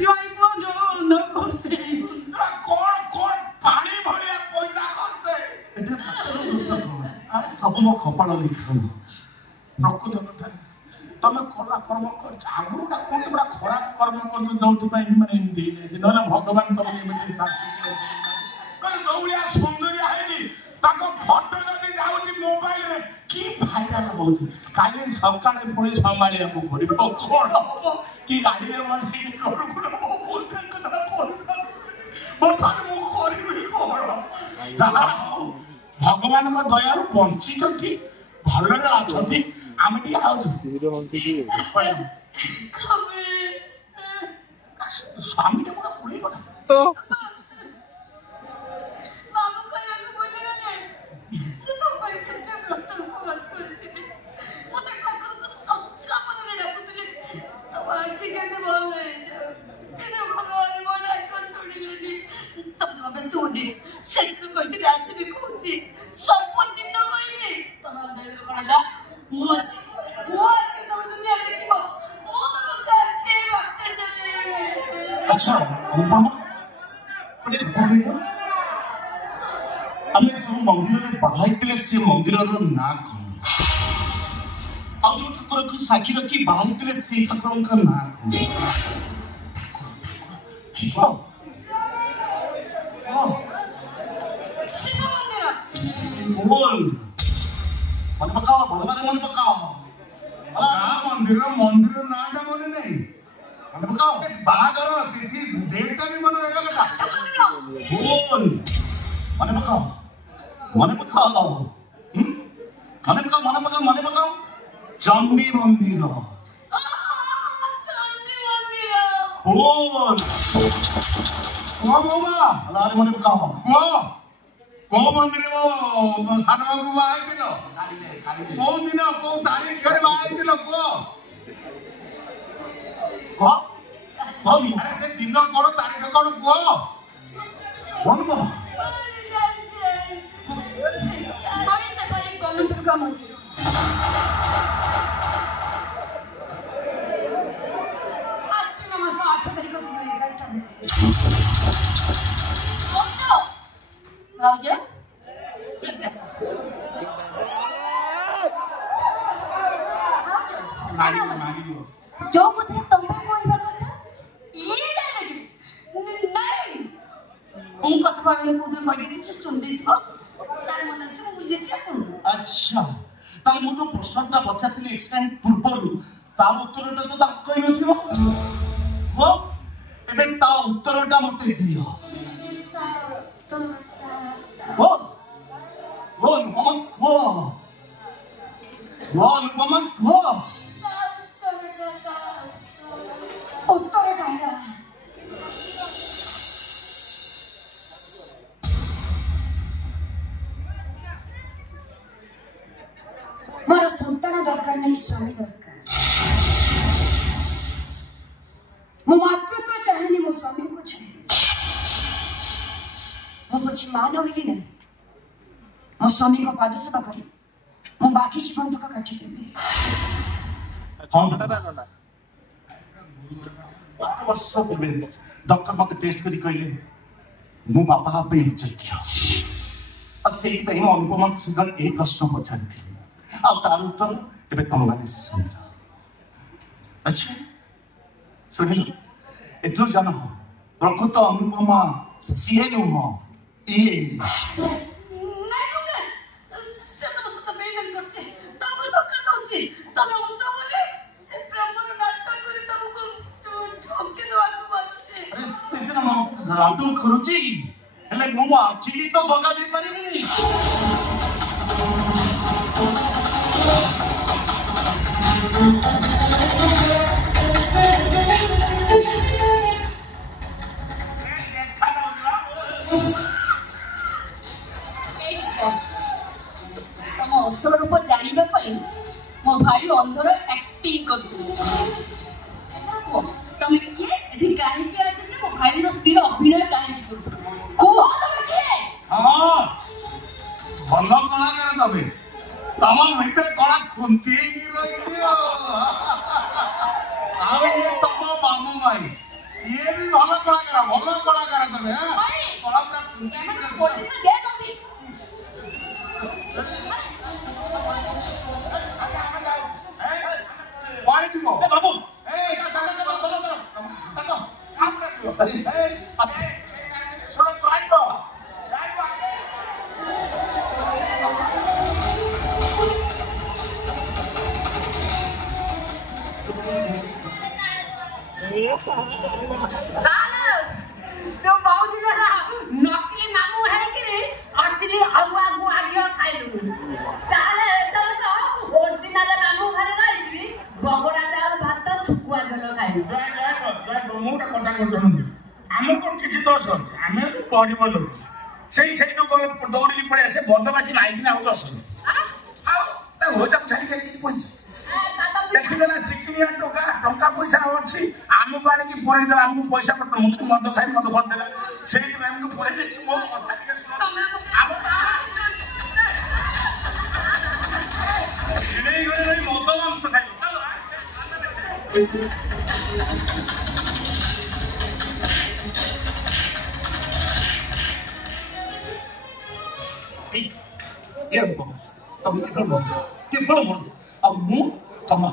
ज्वाई पुआ जो न होसे कौन कौन पानी भरिया पैसा करसे एटा सतर दोष कोन आ सब मो कपाल लिखा प्रकृत कथा तमे कला कर्म कर आगुटा कोन बड़ा खराब कर्म कर दउथि पाई माने एमती नले भगवान तमे एमती शास्ति करे दौलिया सुंदरिया है ताको फोटो जदी जाउची मोबाइल रे की भाइराल होउची काली सकाळे पुणी संभाळिया को पडिबो कोन की गाडी रे बसी करू को बोलते कथा कोन बर्तमान मु करिबि कोन भगवान को दयारु बंची छथि भलरे अछथि आमे टी आउछु वीडियो हमसे की स्वामी ने मोरा कुली पका बाबू कहला को बोले गले तो भाई के व्रत उपवास करते मते ठाकुर को सच्चा मन रे डाकुतले अब आखि के बोल रहे एने भगवान मोड़ा को छोड़िलेनी तब वापस तो ने सेक्र कहते राज भी कहूची सब दिन न कहबे तमा देर कोनला मुच वो के तब दुनिया देखिबो वो तो का के वाटे चले अच्छा अनुपमा अरे भाभी ଆମେ ଯୋଉ ମନ୍ଦିରରେ ବାହା ହେଇଥିଲେ ସେ ମନ୍ଦିରର ନାଁ କଣ ଆଉ ଯୋଉ ଠାକୁରକୁ ସାକ୍ଷୀ ରଖି ବାହା ହେଇଥିଲେ ସେଇ ଠାକୁରଙ୍କ ନାଁ କଣ ଶିବ ମନ୍ଦିର बोल मन पकाओ भगवान मन पकाओ मंदिर नाटा मने नहीं मन पकाओ बागर तिथि डेटा भी मन रहेगा कथा बोल मन पकाओ मन पकाओ मन पकाओ मन पकाओ मन पकाओ चंडी मंदिर बोल को बाबा अलारे मन पकाओ को मंदिर मो सान बाबू बाई दिलो को दिन को तारीख रे बाई दिलो को अरे से दिन कोन तारीख कोन को बोल बाबा बड़ी से बड़ी कौन दुर्गा मंदिर आज मामा 8 तारीख को दिन 11टा राजा जो कुछ तुम कहबा कथा ये डायलॉग नहीं उन कथा बारे को भी कहि कि सुन देथो तार मन छ भूल जे अच्छा ताले मु जो प्रश्नटा पचारथिली एक्सटेंड पूर्वरु तार उत्तरटा तो ताक कहि नथिबो हो एबे ता उत्तरटा मते दियो हो हो अनुपमा हो उत्तर डायरा मोर संतान दरकार नहीं स्वामी दरकार मो मातृत्व चाहेनी मो स्वामी को चाहे मो कुछ मान होली नहीं मो स्वामी को पाद सेवा करी मो बाकी जीवन तक काटी देबी वर्ष पूर्वे डॉक्टर मत टेस्ट करी कहले मु बापा पे योग्य और सेही पे हम अनुपमा सिंगर एक प्रश्न पचारथि आ तार उत्तर एबे तमगादी सुन अच्छा सुनिल एतु जानो प्रकृत अनुपमा सीए नु ए नहीं दुर्गेश से तो सत बेईमान करछे तुमको धोखा दउछी तमे उंतो बोले से प्रेमर नाटक करी तुमको ठोके दवा को बससे अरे से ना राटू खरुची हेले मु आखिली तो धोखा दे पारिनी मो भाई अंधर एक्टिंग कर तुम किए कहीं के आसे मो भाई स्त्री अभिनय कहीं कह तुम किए हां भलो कलाकार तबे तम भितर कला खुंती रही आ ये तम मामू भाई ये भी भल कलाकार तमे कला पूरा ପୋଲିସ ଦେ ଜଲ୍ଦି पानी जीवो ए बाबू ए अच्छा सुनो ड्राइव तो बहुत दिन होला नकली मामू है कि असली अरुआ गुआ घियो खाइलु चाले तले तो ओरिजिनल मामू घरे रहिबी बगड़ा चावल भात सुकुआ झोल खाइलु मुटा कथा करछन आम कोन किछि दोष अछि आमे तो गरीब लोक सेई जो कोन दौड़ी पड़े से बदमाशी लाइक ना हो दोष आउ ता होता छाडी जाई पैसा देखिदेला चिकनिया टंका पैसा अच्छी आमको आनिक पुरे देला आमको पैसा पट मुझे मद खाई मद बंद देला से आमको पुरे दे मो कथा के सुनो मद मांस खाई ये बॉस तुम के बोलो अब मुंह कमा